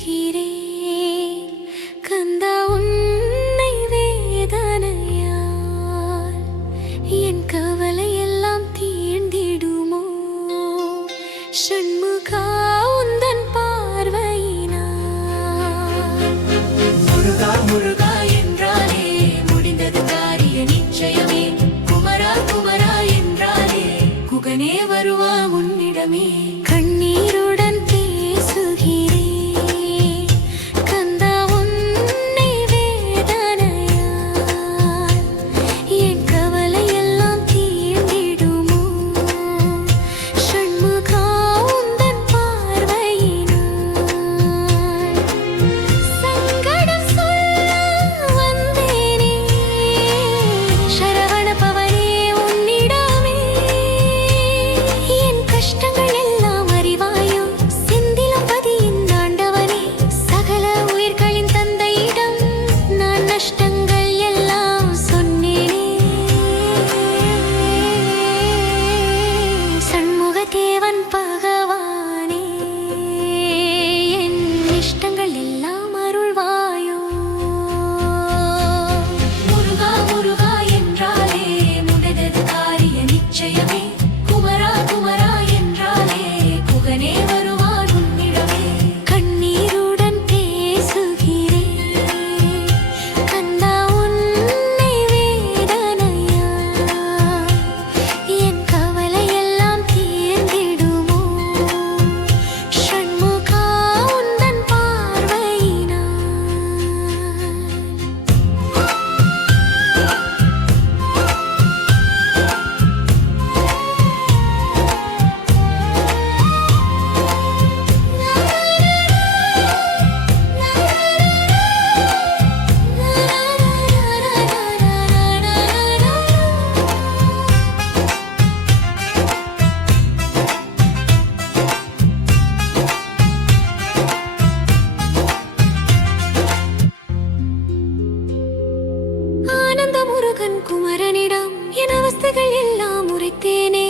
பேசுகிறேன் கந்தா உன்னை வேதனையால் என் கவலை எல்லாம் தீர்ந்திடுமோ ஷண்முகா உந்தன் பார்வையினால் முருகா முருகா என்றாலே முடிந்தது காரிய நிச்சயமே குமரா குமரா என்றாலே குகனே வருவா உன்னிடமே கண்ணீருடன் பேசுகிறேன் கந்தா உன்னை வேதனையால் என் கவலை எல்லாம் தீர்ந்திடுமோ ஷண்முகா உந்தன் பார்வையினால் சங்கடம் சொல்ல வந்தேனே சரவண பவனே உன்னிடமே என் கஷ்டங்கள் எல்லாம் அறிவாயோ செந்திலும் பதியின் ஆண்டவனே சகல உயிர்களின் தந்தையிடம் நான் நஷ்டங்கள் எல்லாம் சொன்னேனே சண்முகதேவன் பகவானே என் இஷ்டங்கள் எல்லாம் அருள்வாயோ முருகா முருகா என்றாலே முடிந்தது காரிய நிச்சயமே குமரா குமரா என்றாலே குகனே வருவான் உன்னிடமே கண்ணீருடன் பேசுகிறேன் கந்தா உன்னை வேதனையால் என் கவலை எல்லாம் தீர்ந்திடுமோ ஷண்முகா உந்தன் பார்வையினால் ஆனந்த முருகன் குமரனிடம் என் அவஸ்தைகள் எல்லாம் உரைத்தேனே